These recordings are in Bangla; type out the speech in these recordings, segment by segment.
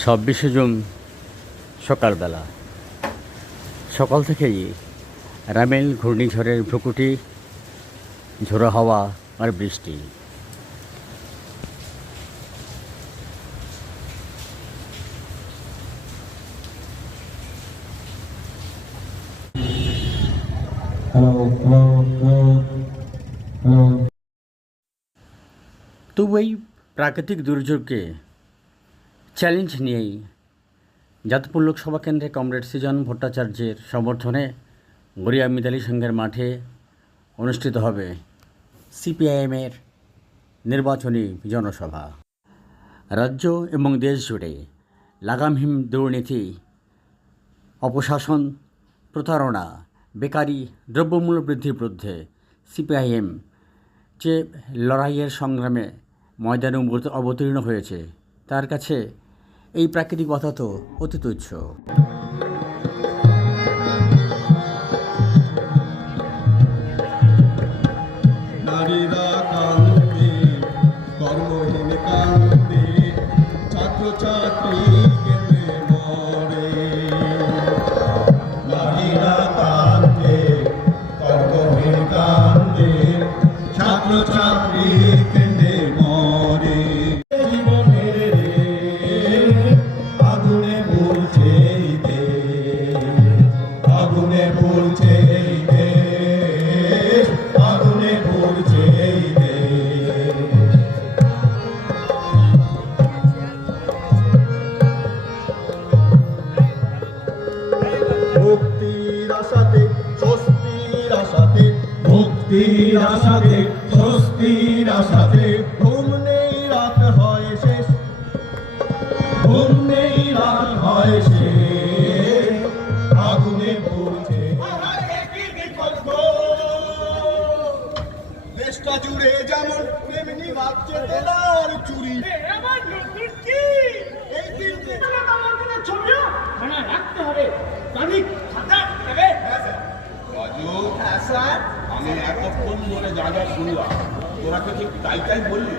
ছাব্বিশে জুন সকালবেলা সকাল থেকেই রামেল ঘূর্ণিঝড়ের ভ্রুকুটি ঝোড়ো হাওয়া আর বৃষ্টি. তবু এই প্রাকৃতিক দুর্যোগকে চ্যালেঞ্জ নিয়েই যাদবপুর লোকসভা কেন্দ্রে কমরেড সৃজন ভট্টাচার্যের সমর্থনে গড়িয়া মিতালি সংঘের মাঠে অনুষ্ঠিত হবে সিপিআইএমের নির্বাচনী জনসভা। রাজ্য এবং দেশ জুড়ে লাগামহীন দুর্নীতি, অপশাসন, প্রতারণা, বেকারি, দ্রব্যমূল্য বৃদ্ধির বিরুদ্ধে সিপিআইএম যে লড়াইয়ের সংগ্রামে ময়দানে অবতীর্ণ হয়েছে, তার কাছে এই প্রাকৃতিক তো অতি তুচ্ছ। ধরে যা যা শুনলাম তোরা ঠিক তাই তাই বললি।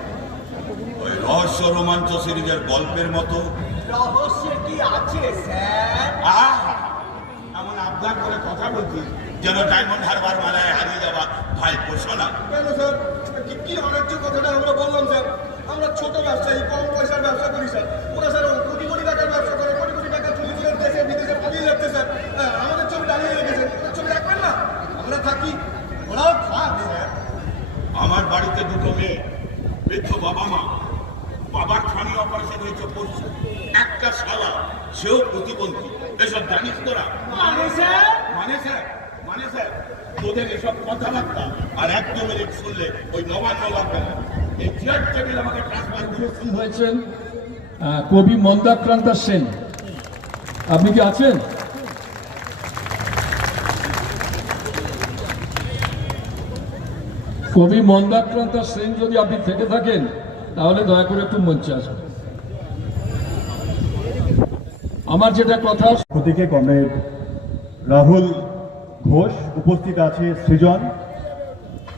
ওই রহস্য রোমাঞ্চ সিরিজের গল্পের মতো। রহস্য কি আছে স্যার? আহা! এমন আবদার করে কথা বলছিস? যেন ডায়মন্ড হারবার মালায় হারিয়ে যাওয়া ভাই পোষণা কেন স্যার? কি কি অন্যায্য কথাটা আমরা বললাম স্যার? আমরা ছোট ব্যবসায়ী কম পয়সার ব্যবসা করি স্যার। ওরা স্যার কোটি কোটি টাকার ব্যবসা করে কোটি কোটি টাকা চুরি দেশে বিদেশে পালিয়ে যাচ্ছে স্যার। হ্যাঁ, আমাদের ছবি দাঁড়িয়ে ওদের ছবি রাখবেন না? আমরা থাকি ওরাও থাক স্যার আমার দুটো মেয়ে বৃদ্ধ বাবা মা বাবার খানি অপারেশন হয়েছে পরশু একটা শালা সেও প্রতিবন্ধী। এসব জানিস তোরা? মানে স্যার? মানে স্যার মানে স্যার তোদের এসব কথাবার্তা আর এক দু মিনিট শুনলে ওই নবান্ন লাগবে না এই চেয়ার টেবিল আমাকে ট্রান্সফার করে উপস্থিত হয়েছেন আহ, কবি মন্দাক্রান্তা সেন। আপনি কি আছেন? কবি মন্দাক্রান্তা সেন যদি আপনি থেকে থাকেন, তাহলে দয়া করে একটু মঞ্চে আসুন। আমার যেটা কথা প্রতীকে কমরেড রাহুল ঘোষ উপস্থিত আছে সৃজন।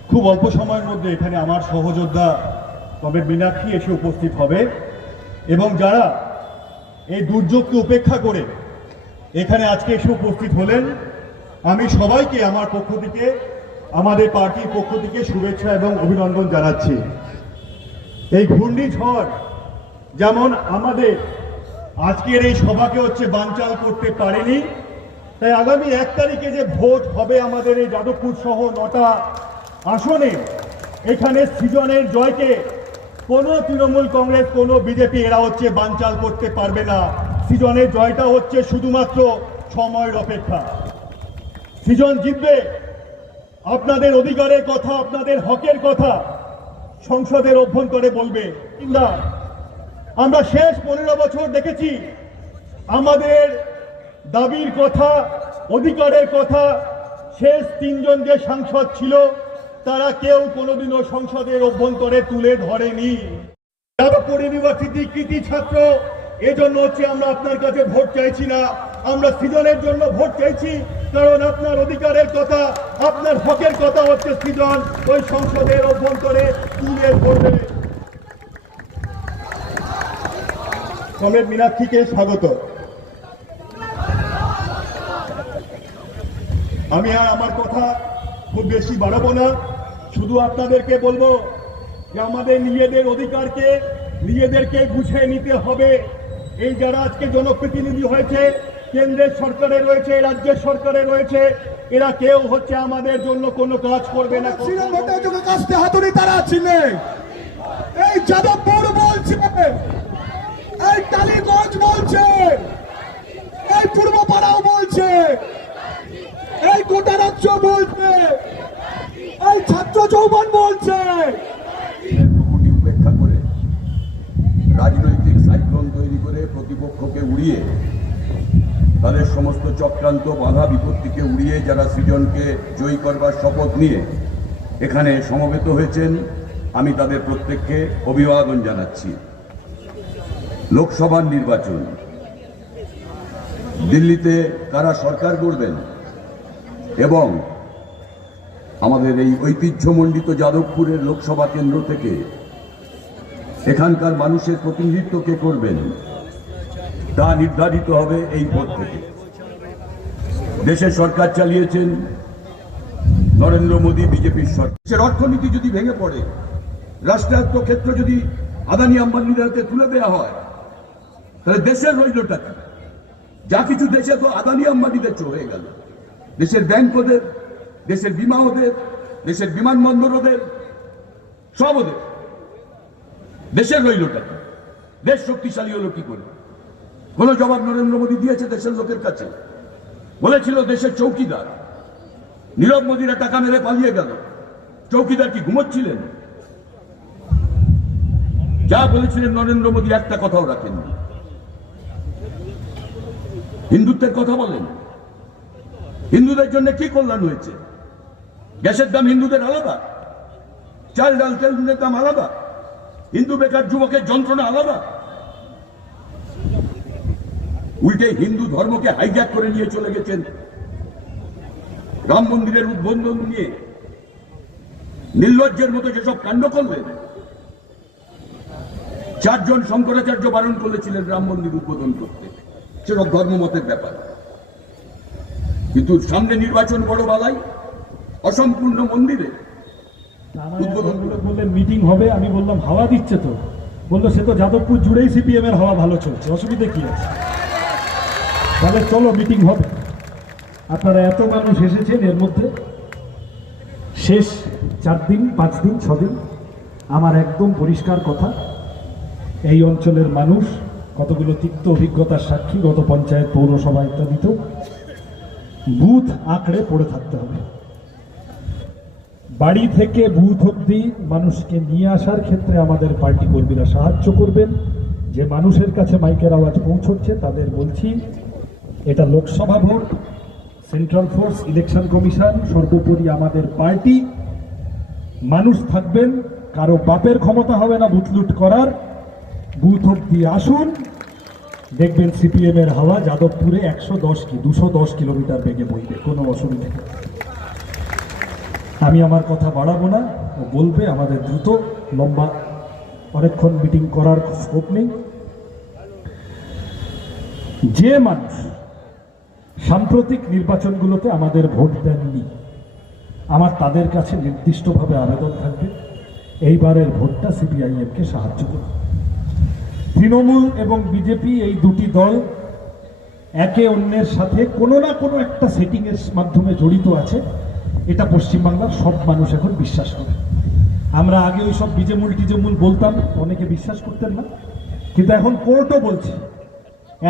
খুব অল্প সময়ের মধ্যে এখানে আমার সহযোদ্ধা কমরেড মীনাক্ষী এসে উপস্থিত হবে। এবং যারা এই দুর্যোগকে উপেক্ষা করে এখানে আজকে এসে উপস্থিত হলেন, আমি সবাইকে আমার পক্ষ থেকে আমাদের পার্টির পক্ষ থেকে শুভেচ্ছা এবং অভিনন্দন জানাচ্ছি। এই ঘূর্ণিঝড় যেমন আমাদের আজকের এই সভাকে হচ্ছে বানচাল করতে পারেনি, তাই আগামী এক তারিখে যে ভোট হবে আমাদের এই যাদবপুর সহ নটা আসনে, এখানে সৃজনের জয়কে কোনো তৃণমূল কংগ্রেস, কোনো বিজেপি এরা হচ্ছে বানচাল করতে পারবে না। সৃজনের জয়টা হচ্ছে শুধুমাত্র সময়ের অপেক্ষা। সৃজন জিতবে আপনাদের অধিকারের কথা, আপনাদের হকের কথা সংসদের অভ্যন্তরে বলবে। কিংবা আমরা শেষ পনেরো বছর দেখেছি, আমাদের দাবির কথা, অধিকারের কথা শেষ তিনজন যে সাংসদ ছিল, তারা কেউ কোনোদিনও সংসদের অভ্যন্তরে তুলে ধরেনি। যাদবপুর ইউনিভার্সিটি কৃতি ছাত্র, এজন্য হচ্ছে আমরা আপনার কাছে ভোট চাইছি না। আমরা সৃজনের জন্য ভোট চাইছি কারণ আপনার অধিকারের কথা, আপনার হকের কথা হচ্ছে সৃজন ওই সংসদের অভ্যন্তরে তুলে ধরবে। কমরেড মীনাক্ষীকে স্বাগত। আমি আর আমার কথা খুব বেশি বাড়াবো না। শুধু আপনাদেরকে বলব যে আমাদের নিজেদের অধিকারকে, নিজেদেরকে বুঝে নিতে হবে। এই যারা আজকে জনপ্রতিনিধি হয়েছে কেন্দ্রের সরকারে রয়েছে রাজ্যের সরকারে রয়েছে এরা কেউ হচ্ছে আমাদের জন্য কোনো কাজ করবে না কাস্তে হাতুড়ি তারা ছিলে এই যাদবপুর বলছে এই টালিগঞ্জ বলছে এই পূর্বপাড়াও বলছে এই গোটা রাজ্য বলছে এই ছাত্র চৌবন বলছে। প্রকৃতি উপেক্ষা করে রাজনৈতিক সাইক্লোন তৈরি করে প্রতিপক্ষকে উড়িয়ে তাদের সমস্ত চক্রান্ত বাধা বিপত্তিকে উড়িয়ে যারা সৃজনকে জয়ী করবার শপথ নিয়ে এখানে সমবেত হয়েছেন, আমি তাদের প্রত্যেককে অভিবাদন জানাচ্ছি। লোকসভার নির্বাচন। দিল্লিতে কারা সরকার করবেন এবং আমাদের এই ঐতিহ্যমণ্ডিত যাদবপুরের লোকসভা কেন্দ্র থেকে এখানকার মানুষের প্রতিনিধিত্ব কে করবেন? তা নির্ধারিত হবে এই পদ থেকে। দেশের সরকার চালিয়েছেন নরেন্দ্র মোদী, বিজেপির সরকার। অর্থনীতি যদি ভেঙে পড়ে, রাষ্ট্রায়ত্ত ক্ষেত্র যদি আদানি আম্বানিদের হাতে তুলে দেওয়া হয়, তাহলে দেশের রইলটা কি? যা কিছু দেশে তো আদানি আম্বানিদের হয়ে গেল। দেশের ব্যাংক ওদের দেশের বিমা ওদের দেশের বিমানবন্দর ওদের সব ওদের। দেশের রইলটা দেশ শক্তিশালী হলো কি করে? কোন জবাব নরেন্দ্র মোদী দিয়েছে দেশের লোকের কাছে। বলেছিল দেশের চৌকিদার। নীরব মোদীরা টাকা মেরে পালিয়ে গেল। চৌকিদার কি ঘুমোচ্ছিলেন? যা বলেছিলেন নরেন্দ্র মোদী, একটা কথাও রাখেননি। হিন্দুত্বের কথা বলেন। হিন্দুদের জন্য কি কল্যাণ হয়েছে? গ্যাসের দাম হিন্দুদের আলাদা? চাল ডাল তেলের দাম আলাদা? হিন্দু বেকার যুবকের যন্ত্রণা আলাদা? উল্টে হিন্দু ধর্মকে হাইজ্যাক করে নিয়ে চলে গেছেন। রাম মন্দিরের উদ্বোধন নিয়ে। নির্লজ্জের মতো যেসব কাণ্ড করলেন চারজন শঙ্করাচার্য বারণ করেছিলেন রাম মন্দির উদ্বোধন করতে। সেসব ধর্মমতের ব্যাপার। কিন্তু সামনে নির্বাচন বড় বালাই। অসম্পূর্ণ মন্দিরে। উদ্বোধন বললেন মিটিং হবে। আমি বললাম হাওয়া দিচ্ছে তো। বলল সে তো যাদবপুর জুড়েই সিপিএম এর হাওয়া ভালো চলছে। অসুবিধা কি আছে? তাহলে চলো মিটিং হবে। আপনারা এত মানুষ এসেছেন এর মধ্যে। শেষ চার দিন, পাঁচ দিন, ছ দিন। আমার একদম পরিষ্কার কথা, এই অঞ্চলের মানুষ কতগুলো তিক্ত অভিজ্ঞতার সাক্ষী, গত পঞ্চায়েত পৌরসভা ইত্যাদিতেও বুথ আঁকড়ে পড়ে থাকতে হবে। বাড়ি থেকে বুথ অব্দি মানুষকে নিয়ে আসার ক্ষেত্রে আমাদের পার্টি কর্মীরা সাহায্য করবেন। যে মানুষের কাছে মাইকের আওয়াজ পৌঁছচ্ছে, তাদের বলছি এটা Lok Sabha vote central force election commission সর্বোপরি আমাদের পার্টি। মানুষ থাকবেন, কারও বাপের ক্ষমতা হবে না বুথ লুট করার। বুথ অব্দি আসুন, দেখবেন সিপিএম এর হাওয়া যাদবপুরে একশো দশ কি, দুশো দশ কিলোমিটার বেগে বইবে, কোনো অসুবিধা নেই। আমি আমার কথা বাড়াবো না, ও বলবে আমাদের দ্রুত, লম্বা, অনেকক্ষণ মিটিং করার স্কোপ নেই। যে মানুষ সাম্প্রতিক নির্বাচনগুলোতে আমাদের ভোট দেননি। আমার তাদের কাছে নির্দিষ্টভাবে আবেদন থাকবে, এইবারের ভোটটা সিপিআইএমকে সাহায্য করবে। তৃণমূল এবং বিজেপি এই দুটি দল একে অন্যের সাথে কোনো না কোনো একটা সেটিংয়ের মাধ্যমে জড়িত আছে। এটা পশ্চিমবাংলার সব মানুষ এখন বিশ্বাস করে। আমরা আগে ওই সব বিজেমুল টিজেমুল বলতাম, অনেকে বিশ্বাস করতেন না। কিন্তু এখন কোর্টও বলছে।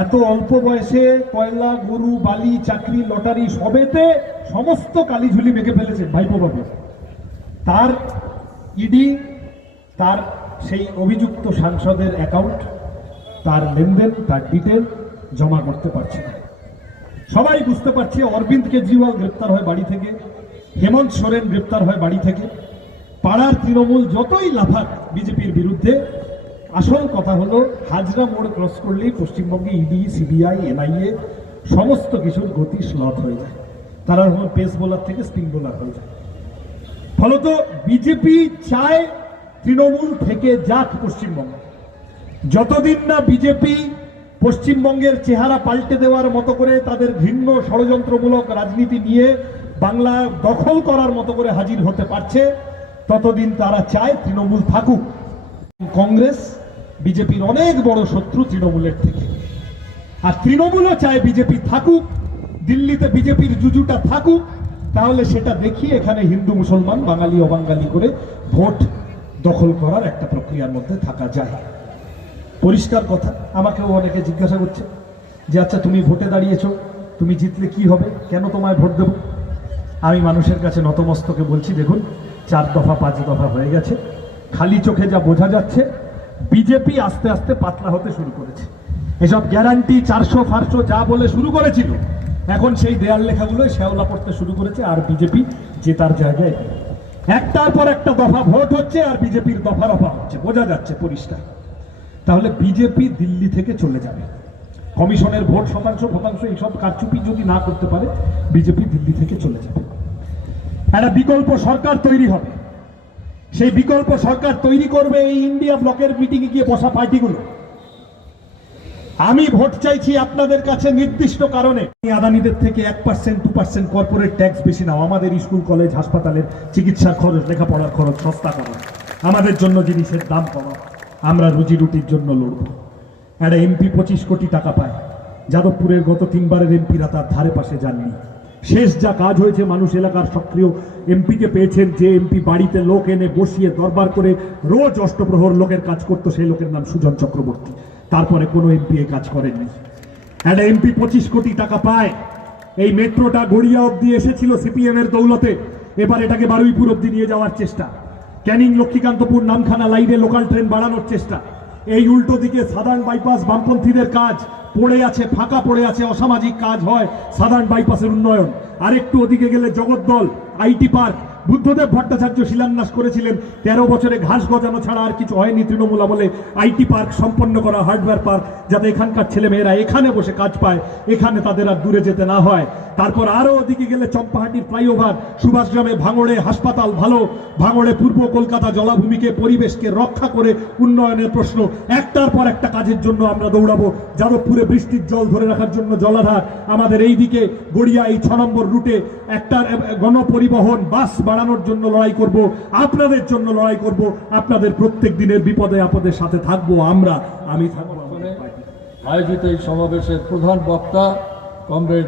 এত অল্প বয়সে কয়লা, গরু, বালি, চাকরি, লটারি সবেতে সমস্ত কালিঝুলি মেখে ফেলেছে ভাইপো বাবু। তার ইডি, তার সেই অভিযুক্ত সাংসদের অ্যাকাউন্ট, তার লেনদেন, তার ডিটেল জমা করতে পারছে না। সবাই বুঝতে পারছে অরবিন্দ কেজরিওয়াল গ্রেপ্তার হয় বাড়ি থেকে, হেমন্ত সোরেন গ্রেপ্তার হয় বাড়ি থেকে। পাড়ার তৃণমূল যতই লাফাক বিজেপির বিরুদ্ধে আসল কথা হলো, হাজরা মোড় ক্রস করলেই পশ্চিমবঙ্গে ইডি সিবিআই এনআইএ সমস্ত কিছুর গতি স্লথ হয়ে যায়। তারা হলো পেস বোলার থেকে স্পিন বোলার হয়ে যায়। ফলত বিজেপি চায় তৃণমূল থেকে যাক পশ্চিমবঙ্গ। যতদিন না বিজেপি পশ্চিমবঙ্গের চেহারা পাল্টে দেওয়ার মতো করে তাদের ভিন্ন ষড়যন্ত্রমূলক রাজনীতি নিয়ে বাংলা দখল করার মতো করে হাজির হতে পারছে, ততদিন তারা চায় তৃণমূল থাকুক। কংগ্রেস বিজেপির অনেক বড় শত্রু তৃণমূলের থেকে। আর তৃণমূলও চায় বিজেপি থাকুক, দিল্লিতে বিজেপির জুজুটা থাকুক, তাহলে সেটা দেখি এখানে হিন্দু, মুসলমান, বাঙালি অবাঙ্গালি করে ভোট দখল করার একটা প্রক্রিয়ার মধ্যে থাকা যায়। পরিষ্কার কথা, আমাকেও অনেকে জিজ্ঞাসা করছে যে আচ্ছা তুমি ভোটে দাঁড়িয়েছ, তুমি জিতলে কি হবে? কেন তোমায় ভোট দেবো? আমি মানুষের কাছে নতমস্তকে বলছি, দেখুন, চার দফা, পাঁচ দফা হয়ে গেছে। খালি চোখে যা বোঝা যাচ্ছে বিজেপি আস্তে আস্তে পাতলা হতে শুরু করেছে। এসব গ্যারান্টি চারশো ফারশো যা বলে শুরু করেছিল, এখন সেই দেয়াল লেখাগুলোই শ্যাওলা পড়তে শুরু করেছে আর বিজেপি জেতার জায়গায় একটার পর একটা দফা ভোট হচ্ছে আর বিজেপির দফা রফা হচ্ছে, বোঝা যাচ্ছে পরিষ্কার। তাহলে বিজেপি দিল্লি থেকে চলে যাবে। কমিশনের ভোট শতাংশ শতাংশ এইসব কারচুপি যদি না করতে পারে, বিজেপি দিল্লি থেকে চলে যাবে। একটা বিকল্প সরকার তৈরি হবে। সেই বিকল্প সরকার তৈরি করবে এই ইন্ডিয়া ব্লকের মিটিংয়ে গিয়ে বসা পার্টিগুলো। আমি ভোট চাইছি আপনাদের কাছে নির্দিষ্ট কারণে। আদানিদের থেকে এক percent two percent corporate tax বেশি নাও। আমাদের স্কুল কলেজ হাসপাতালের চিকিৎসার খরচ, লেখাপড়ার খরচ সস্তা করা আমাদের জন্য জিনিসের দাম কমা আমরা রুজি রুটির জন্য লড়ব। একটা এমপি পঁচিশ কোটি টাকা পায়। যাদবপুরের গত তিনবারের এমপিরা তার ধারে পাশে যাননি। শেষ যা কাজ হয়েছে, মানুষ এলাকার সক্রিয় এমপিকে পেয়েছেন, যে এমপি বাড়িতে লোক এনে বসিয়ে দরবার করে রোজ অষ্টপ্রহর লোকের কাজ করতো, সেই লোকের নাম সুজন চক্রবর্তী। তারপরে কোনো এমপি এ কাজ করেননি। একটা এমপি পঁচিশ কোটি টাকা পায়। এই মেট্রোটা গড়িয়া অব্দি এসেছিল সিপিএম এর দৌলতে। এবার এটাকে বারুইপুর অব্দি নিয়ে যাওয়ার চেষ্টা। ক্যানিং লক্ষ্মীকান্তপুর নামখানা লাইনে লোকাল ট্রেন বাড়ানোর চেষ্টা। এই উল্টো দিকে সাধারণ বাইপাস বামপন্থীদের কাজ। পড়ে আছে, ফাঁকা পড়ে আছে, অসামাজিক কাজ হয় সাধারণ বাইপাসের উন্নয়ন। আরেকটু ওদিকে গেলে জগদ্দল, আইটি পার্ক। বুদ্ধদেব ভট্টাচার্য শিলান্যাস করেছিলেন। তেরো বছরে ঘাস গজানো ছাড়া আর কিছু হয়নি তৃণমূল আমলে। আইটি পার্ক সম্পন্ন করা হার্ডওয়্যার পার্ক, যাতে এখানকার ছেলেমেয়েরা এখানে বসে কাজ পায়, এখানে তাদের আর দূরে যেতে না হয়। তারপর আরও ওদিকে গেলে চম্পাহাটির ফ্লাইওভার, সুভাষগ্রামে ভাঙড়ে হাসপাতাল ভালো, ভাঙড়ে পূর্ব কলকাতা জলাভূমিকে, পরিবেশকে রক্ষা করে উন্নয়নের প্রশ্ন। একটার পর একটা কাজের জন্য আমরা দৌড়াবো। যাদবপুরে বৃষ্টির জল ধরে রাখার জন্য জলাধার। আমাদের এই দিকে গড়িয়া এই ছ নম্বর রুটে একটা গণপরিবহন, বাস বাড়ানোর জন্য লড়াই করব আপনাদের জন্য লড়াই করব আপনাদের প্রত্যেক দিনের বিপদে আপদের সাথে থাকব আমরা আমি থাকব আয়োজিত এই সমাবেশের প্রধান বক্তা কমরেড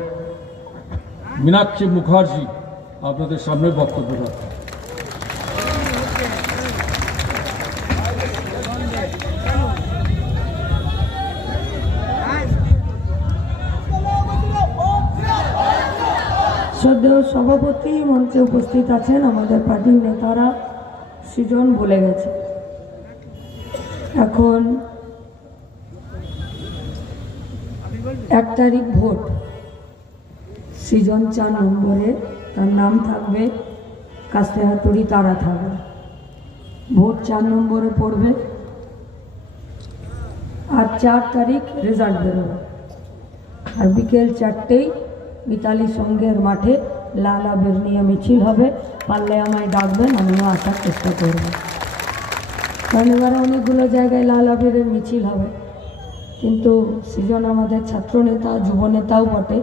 মীনাক্ষী মুখার্জি আপনাদের সামনে বক্তব্য রাখবেন শ্রদ্ধেয় সভাপতি মঞ্চে উপস্থিত আছেন আমাদের পার্টির নেতারা, সৃজন বলে গেছে। এখন এক তারিখ ভোট। সৃজন চার নম্বরে, তার নাম থাকবে কাস্তে হাতুড়ি তারা থাকবে। ভোট চার নম্বরে পড়বে। আর চার তারিখ রেজাল্ট বেরোবে। আর বিকেল চারটেই মিতালি সঙ্গের মাঠে লাল আবির নিয়ে মিছিল হবে। পারলে আমায় ডাকবেন, আমিও আসার চেষ্টা করব। কারণ এবারে অনেকগুলো জায়গায় লাল আবিরের মিছিল হবে। কিন্তু সৃজন আমাদের ছাত্রনেতা, যুবনেতাও বটে।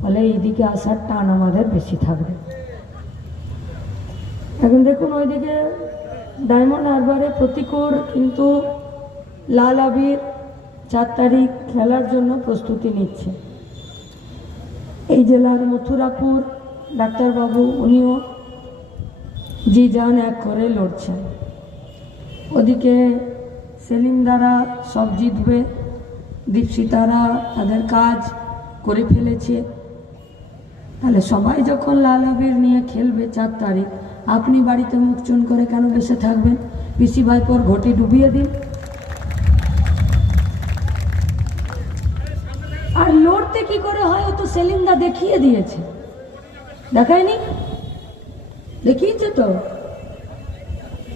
ফলে এইদিকে আসার টান আমাদের বেশি থাকবে। এখন দেখুন, ওইদিকে ডায়মন্ড হারবারে প্রতিকূল কিন্তু লাল আবির চার তারিখ খেলার জন্য প্রস্তুতি নিচ্ছে। এই জেলার মথুরাপুর ডাক্তারবাবু, উনিও জি যান এক করে লড়ছেন। ওদিকে সেলিমদারা সব জিতবে, দীপশিতারা তাদের কাজ করে ফেলেছে। তাহলে সবাই যখন লাল আবির নিয়ে খেলবে চার তারিখ, আপনি বাড়িতে মুখ চুন করে কেন বসে থাকবেন? পিসি ভাইপোর ঘটি ডুবিয়ে দিন। আর লড়তে কি করে হয় ও তো সেলিমদা দেখিয়ে দিয়েছে। দেখায়নি? দেখিয়েছে তো?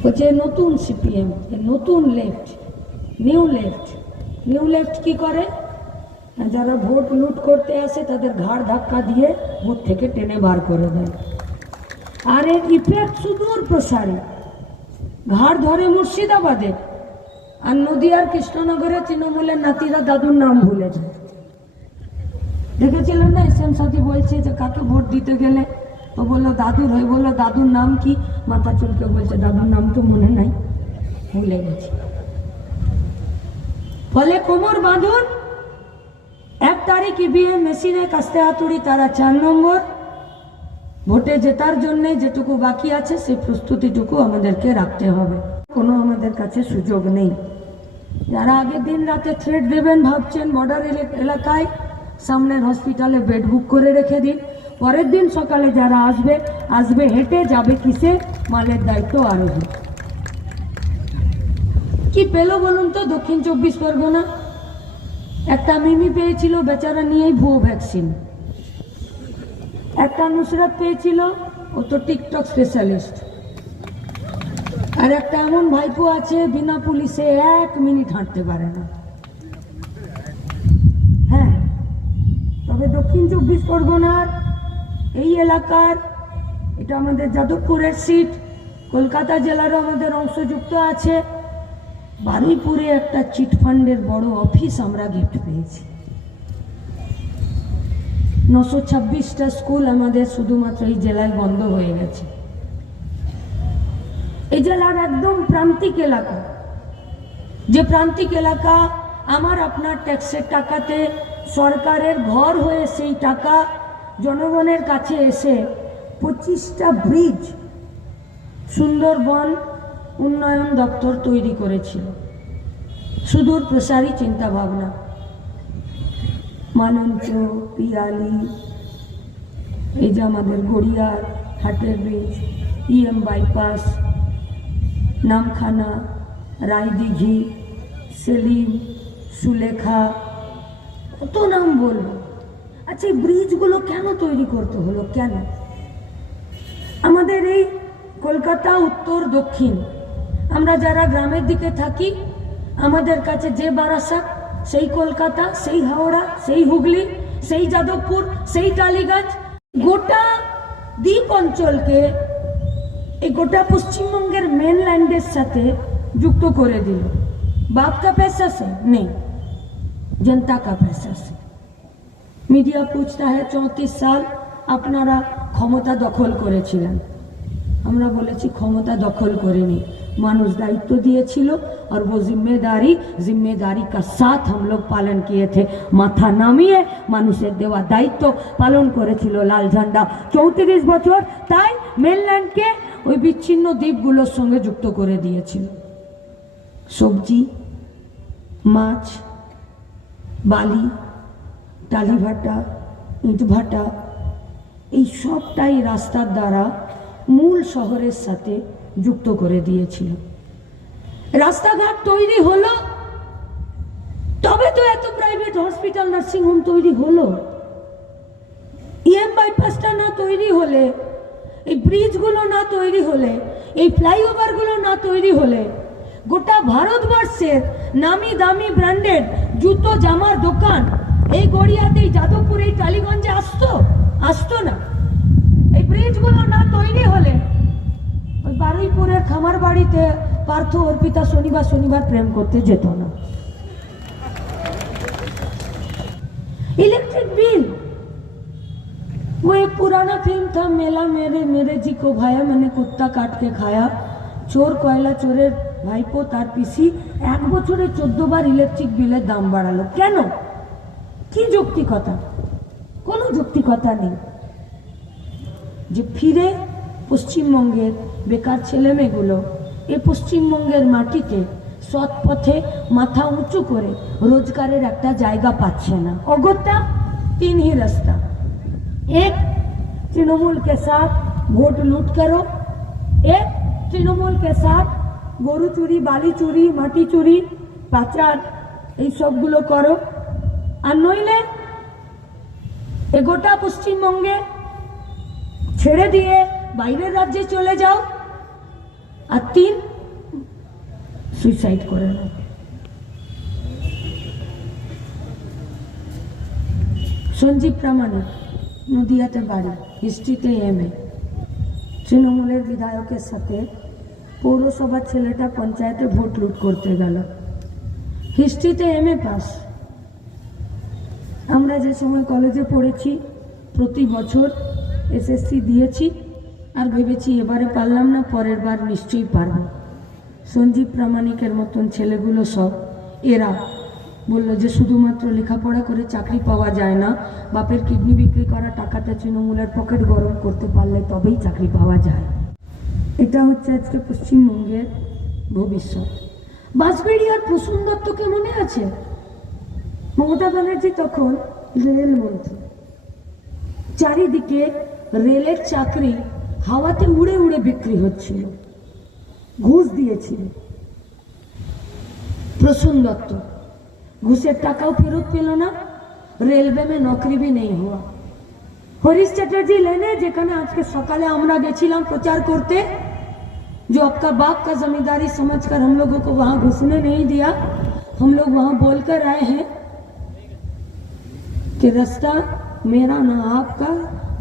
হচ্ছে নতুন সিপিএম নতুন left, new left. New left কি করে? যারা ভোট লুট করতে আসে, তাদের ঘাড় ধাক্কা দিয়ে ভোট থেকে টেনে বার করে দেয়। আর এর ইফেক্ট সুদূর প্রসারী। ঘাড় ধরে মুর্শিদাবাদে। আর নদিয়ার কৃষ্ণনগরে তৃণমূলের নাতিরা দাদুর নাম ভুলে যায়। দেখেছিলেন না? এস এম সাথী বলছে যে, কাকে ভোট দিতে গেলে? তো বলল, দাদুর। হয়ে বলল, দাদুর নাম কি? মাথা চুলকে বলছে, দাদুর নাম তো মনে নাই। ভুলে গেছে। ফলে কোমর বাঁধুন। এক তারিখ ইভিএম মেশিনে কাস্তে হাতুড়ি, তারা চার নম্বর। ভোটে জেতার জন্য যেটুকু বাকি আছে, সেই প্রস্তুতিটুকু আমাদেরকে রাখতে হবে। কোনো আমাদের কাছে সুযোগ নেই। যারা আগের দিন রাতে থ্রেড দেবেন ভাবছেন, বর্ডার এলাকায় সামনের হসপিটালে বেড বুক করে রেখে দিন। পরের দিন সকালে যারা আসবে আসবে, হেঁটে যাবে কিসে? মালের দায়িত্ব আরোহী। কি পেল বলুন তো? দক্ষিণ চব্বিশ পরগনা। একটা মিমি পেয়েছিল, বেচারা নিয়েই ভুয়ো ভ্যাকসিন একটা নুসরাত পেয়েছিল, ও তো টিকটক স্পেশালিস্ট আর একটা এমন ভাইপো আছে, বিনা পুলিশে এক মিনিট হাঁটতে পারে না হ্যাঁ তবে দক্ষিণ চব্বিশ পরগনার এই এলাকার, এটা আমাদের যাদবপুরের সিট কলকাতা জেলারও আমাদের অংশযুক্ত আছে। বারুইপুরে একটা চিটফান্ডের বড় অফিস আমরা গিফট পেয়েছি। নশো ছাব্বিশটা স্কুল আমাদের শুধুমাত্র এই জেলায় বন্ধ হয়ে গেছে। এই জেলার একদম প্রান্তিক এলাকা। যে প্রান্তিক এলাকা, আমার আপনার ট্যাক্সের টাকাতে সরকারের ঘর হয়ে সেই টাকা জনগণের কাছে এসে পঁচিশটা ব্রিজ সুন্দরবন উন্নয়ন দপ্তর তৈরি করেছিল। সুদূর প্রসারী চিন্তাভাবনা। মানঞ্চ পিয়ালি, এই যে আমাদের গড়িয়ার হাটের bridge, EM bypass, Namkhana, Raidighi, Salim, Sulekha কত নাম বলব আচ্ছা এই ব্রিজগুলো কেন তৈরি করতে হলো কেন? আমাদের এই কলকাতা, উত্তর, দক্ষিণ, আমরা যারা গ্রামের দিকে থাকি, আমাদের কাছে যে বারাসা, সেই কলকাতা, সেই হাওড়া, সেই হুগলি, সেই যাদবপুর, সেই টালিগঞ্জ, গোটা দ্বীপ অঞ্চলকে এই গোটা পশ্চিমবঙ্গের মেনল্যান্ডের সাথে যুক্ত করে দিল। বাপ পেশা সে নেই। जनता का पैसा से মিডিয়া পুছতা হ্যাঁ চৌত্রিশ সাল আপনারা ক্ষমতা দখল করেছিলেন আমরা বলেছি ক্ষমতা দখল করিনি মানুষ দায়িত্ব দিয়েছিল আর वो जिम्मेदारी जिम्मेदारी का साथ हम लोग पालन किए थे মাথা নামিয়ে মানুষের দেওয়া দায়িত্ব পালন করেছিল লাল ঝান্ডা চৌত্রিশ বছর তাই মেনল্যান্ডকে ওই বিচ্ছিন্ন দ্বীপগুলোর সঙ্গে যুক্ত করে দিয়েছিল সবজি মাছ বালি টালিভাটা ইটভাটা এই সবটাই রাস্তার দ্বারা মূল শহরের সাথে যুক্ত করে দিয়েছিল। রাস্তাঘাট তৈরি হলো, তবে তো এত প্রাইভেট হসপিটাল নার্সিংহোম তৈরি হলো। ইএম বাইপাসটা না তৈরি হলে, এই ব্রিজগুলো না তৈরি হলে, এই ফ্লাইওভারগুলো না তৈরি হলে গোটা ভারতবর্ষের নামি দামি ব্র্যান্ডেড জুতো জামার দোকান এই গড়িয়াতে এই যাদবপুর এই টালিগঞ্জে আসতো আসতো না এই ব্রিজগুলো না তৈরি হলে ওই বারুইপুরের খামার বাড়িতে পার্থ অর্পিতা শনিবার শনিবার প্রেম করতে যেত না इलेक्ट्रिक बिल वो एक पुराना फिल्म था मेला मेरे मेरे जी को भाया मैंने कुत्ता काट के खाया চোর কয়লা চোরের ভাইপো তার পিসি এক বছরে চোদ্দবার ইলেকট্রিক বিলের দাম বাড়ালো। কেন? কি যৌক্তিকতা? কোনো যৌক্তিকতা নেই। যে ফিরে পশ্চিমবঙ্গের বেকার ছেলেমেয়েগুলো এ পশ্চিমবঙ্গের মাটিতে সৎ পথে মাথা উঁচু করে রোজগারের একটা জায়গা পাচ্ছে না। অগত্যা তিনই রাস্তা। এক, তৃণমূলকে সাথ, ভোট লুট করো। এক, তৃণমূলকে সাথ গরু চুরি, বালি চুরি, মাটি চুরি, পাচার, এই সবগুলো করো। আর নইলে এ গোটা পশ্চিমবঙ্গে ছেড়ে দিয়ে বাইরের রাজ্যে চলে যাও আর তিন সুইসাইড করে নাও। সঞ্জীব প্রামাণিক, নদিয়াতে বাড়ি হিস্ট্রিতে এম এ তৃণমূলের বিধায়কের সাথে পৌরসভার ছেলেটা পঞ্চায়েতে ভোট লুট করতে গেল। হিস্ট্রিতে এম এ পাস। আমরা যে সময় কলেজে পড়েছি, প্রতি বছর এসএসসি দিয়েছি, আর ভেবেছি এবারে পারলাম না, পরের বার নিশ্চয়ই পারব। সঞ্জীব প্রামাণিকের মতন ছেলেগুলো সব, এরা বলল যে শুধুমাত্র লেখাপড়া করে চাকরি পাওয়া যায় না, বাপের কিডনি বিক্রি করা টাকাটা তৃণমূলের পকেট গরম করতে পারলে তবেই চাকরি পাওয়া যায়। এটা হচ্ছে আজকে পশ্চিমবঙ্গের ভবিষ্যৎ। বাজপেড়িয়ার প্রসূন দত্তকে মনে আছে? মমতা ব্যানার্জি তখন রেলমন্ত্রী চারিদিকে রেলের চাকরি হাওয়াতে উড়ে উড়ে বিক্রি হচ্ছিল। ঘুষ দিয়েছিল। প্রসূন দত্ত, ঘুষের টাকাও ফেরত পেল না। রেলবেমে নকরি বি নেই হওয়া। হরিশ চ্যাটার্জি লেনে যেখানে আজকে সকালে আমরা গেছিলাম প্রচার করতে जो आपका बाप का जमींदारी समझकर हम लोगों को वहां घुसने नहीं दिया हम लोग वहां बोलकर आए हैं कि रास्ता मेरा ना आपका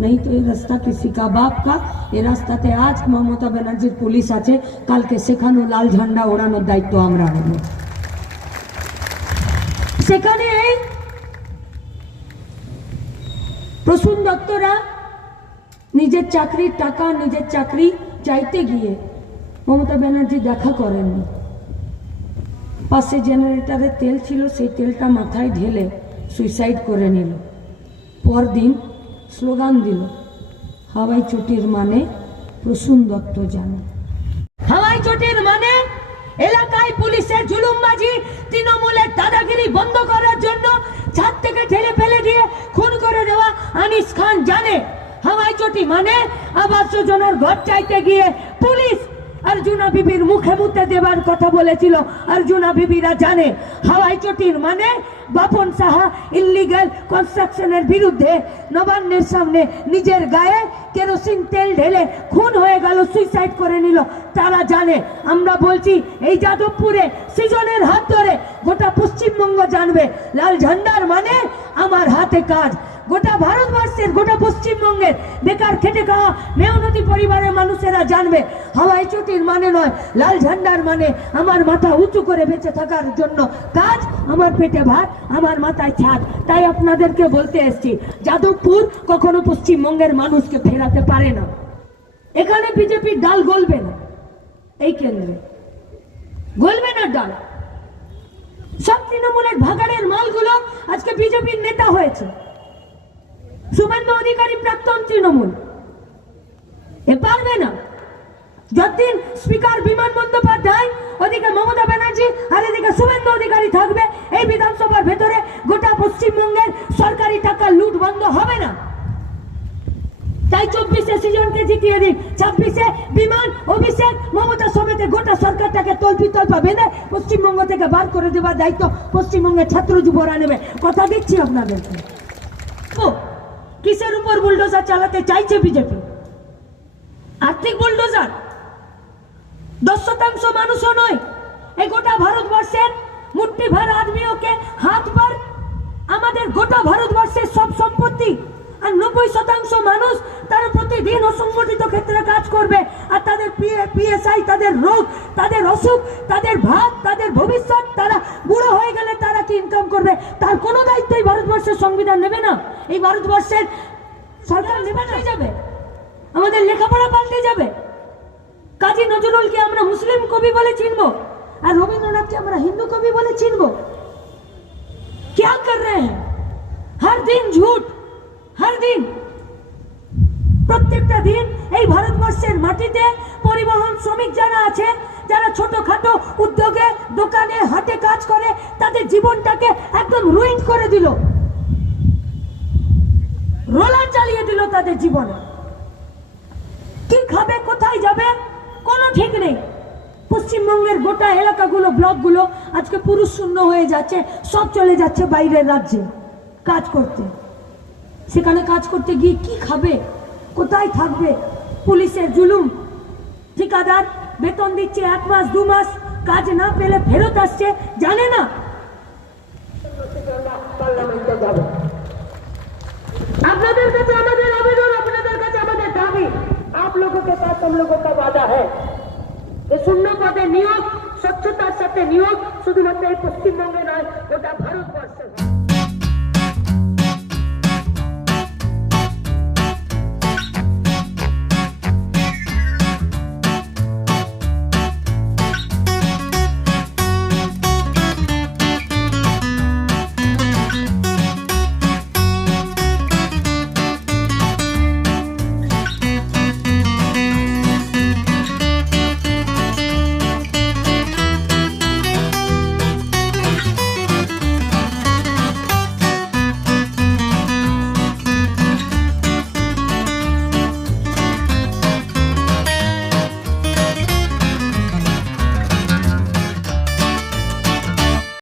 नहीं तो ये रास्ता किसी का बाप का এই রাস্তাতে আজ মমতা ব্যানার্জির পুলিশ আছে কালকে সেখানেও লাল ঝান্ডা ওড়ানোর দায়িত্ব আমরা নেব সেখানে এই প্রসূন দত্তরা নিজের চাকরির টাকা নিজের চাকরি চাইতে গিয়ে মমতা ব্যানার্জি দেখা করেননি। পাশে জেনারেটরের তেল ছিল, সেই তেলটা মাথায় ঢেলে সুইসাইড করে নিল। পরদিন স্লোগান দিল, হাওয়াই চটির মানে প্রসূন দত্ত জানে। হাওয়াই চটির মানে এলাকায় পুলিশের জুলুমবাজি, তৃণমূলের দাদাগিরি বন্ধ করার জন্য ছাদ থেকে ঠেলে ফেলে দিয়ে খুন করে দেওয়া আনিস খান জানে। হাওয়াই চটি মানে আবাস যোজনার ঘর চাইতে গিয়ে পুলিশ অর্জুনা বিবির মুখে মুখে দেবার কথা বলেছিল। অর্জুনা বিবিরা জানে, হাওয়াই চটির মানে বাপন সাহা ইল্লিগাল কনস্ট্রাকশনের বিরুদ্ধে নবান্নের সামনে নিজের গায়ে কেরোসিন তেল ঢেলে খুন হয়ে গেল সুইসাইড করে নিল। তারা জানে, আমরা বলছি এই যাদবপুরে সৃজনের হাত ধরে গোটা পশ্চিমবঙ্গ জানবে, লাল ঝান্ডার মানে আমার হাতে কাজ। গোটা ভারতবর্ষের, গোটা পশ্চিমবঙ্গের বেকার খেটে খাওয়া মেহনতি পরিবারের মানুষেরা জানবে, হাওয়াই চুটির মানে নয়, লাল ঝান্ডার মানে আমার মাথা উঁচু করে বেঁচে থাকার জন্য কাজ, আমার পেটে ভাত, আমার মাথায় ছাদ। তাই আপনাদেরকে বলতে এসছি, যাদবপুর কখনো পশ্চিমবঙ্গের মানুষকে ফেরাতে পারে না। এখানে বিজেপির ডাল গলবে না, এই কেন্দ্রে। গলবে না ডাল। সব তৃণমূলের ভাগাড়ের মালগুলো আজকে বিজেপির নেতা হয়েছে। শুভেন্দু অধিকারী প্রাক্তন তৃণমূল। এ পারবে না যতদিন স্পিকার বিমান বন্দ্যোপাধ্যায়, ওদিকে মমতা ব্যানার্জি আর এদিকে শুভেন্দু অধিকারী থাকবে, এই বিধানসভার ভেতরে গোটা পশ্চিমবঙ্গের সরকারি টাকা লুট বন্ধ হবে না। তাই চব্বিশে সিজনকে জিতিয়ে দিন ছাব্বিশে বিমান অভিষেক, মমতা সমেতে গোটা সরকারটাকে তল্পি তল্পা বেঁধে পশ্চিমবঙ্গ থেকে বার করে দেওয়ার দায়িত্ব পশ্চিমবঙ্গের ছাত্র যুবরা নেবে। কথা দিচ্ছি আপনাদেরকে। ও কিসের উপর বুলডোজার চালাতে চাইছে বিজেপি? আর্থিক বুলডোজার? দশ শতাংশ মানুষও নয়, এই গোটা ভারতবর্ষের মুঠি ভার আদমিওকে হাত ভর আমাদের গোটা ভারতবর্ষের সব সম্পত্তি আর নব্বই শতাংশ মানুষ তারা প্রতিদিন অসংগঠিত ক্ষেত্রে কাজ করবে আর তাদের পিএসআই তাদের রোগ তাদের অসুখ তাদের ভাত তাদের ভবিষ্যৎ তারা বুড়ো হয়ে গেলে তারা কি ইনকাম করবে তার কোনো দায়িত্ব এই ভারতবর্ষের সংবিধান নেবে না এই ভারতবর্ষের সরকার নেবে হয়ে যাবে আমাদের লেখাপড়া পাল্টে যাবে কাজী নজরুলকে আমরা মুসলিম কবি বলে চিনবো আর রবীন্দ্রনাথকে আমরা হিন্দু কবি বলে চিনবো क्या कर रहे हैं हर दिन झूठ হর দিন। প্রত্যেকটা দিন এই ভারতবর্ষের মাটিতে পরিবহন শ্রমিক যারা আছে, যারা ছোটখাটো উদ্যোগে দোকানে হাতে কাজ করে, তাদের জীবনটাকে একদম রুইন করে দিল। রোলার চালিয়ে দিল তাদের জীবনে। কি খাবে, কোথায় যাবে, কোনো ঠিক নেই। পশ্চিমবঙ্গের গোটা এলাকাগুলো, ব্লকগুলো আজকে পুরুষ শূন্য হয়ে যাচ্ছে, সব চলে যাচ্ছে বাইরের রাজ্যে কাজ করতে। সেখানে কাজ করতে গিয়ে কি খাবে কোথায় থাকবে পুলিশের জুলুম ঠিকাদার বেতন দিচ্ছে এক মাস দু মাস কাজ না পেলে ফেরত আসছে জানে না আপনাদের কাছে আমাদের আবেদন আপনাদের কাছে আমাদের দাবি आप लोगों के पास हम लोगों का वादा है ये शून्य पदे नियोग স্বচ্ছতার সাথে নিয়োগ শুধুমাত্র এই পশ্চিমবঙ্গে নয় গোটা ভারতবর্ষে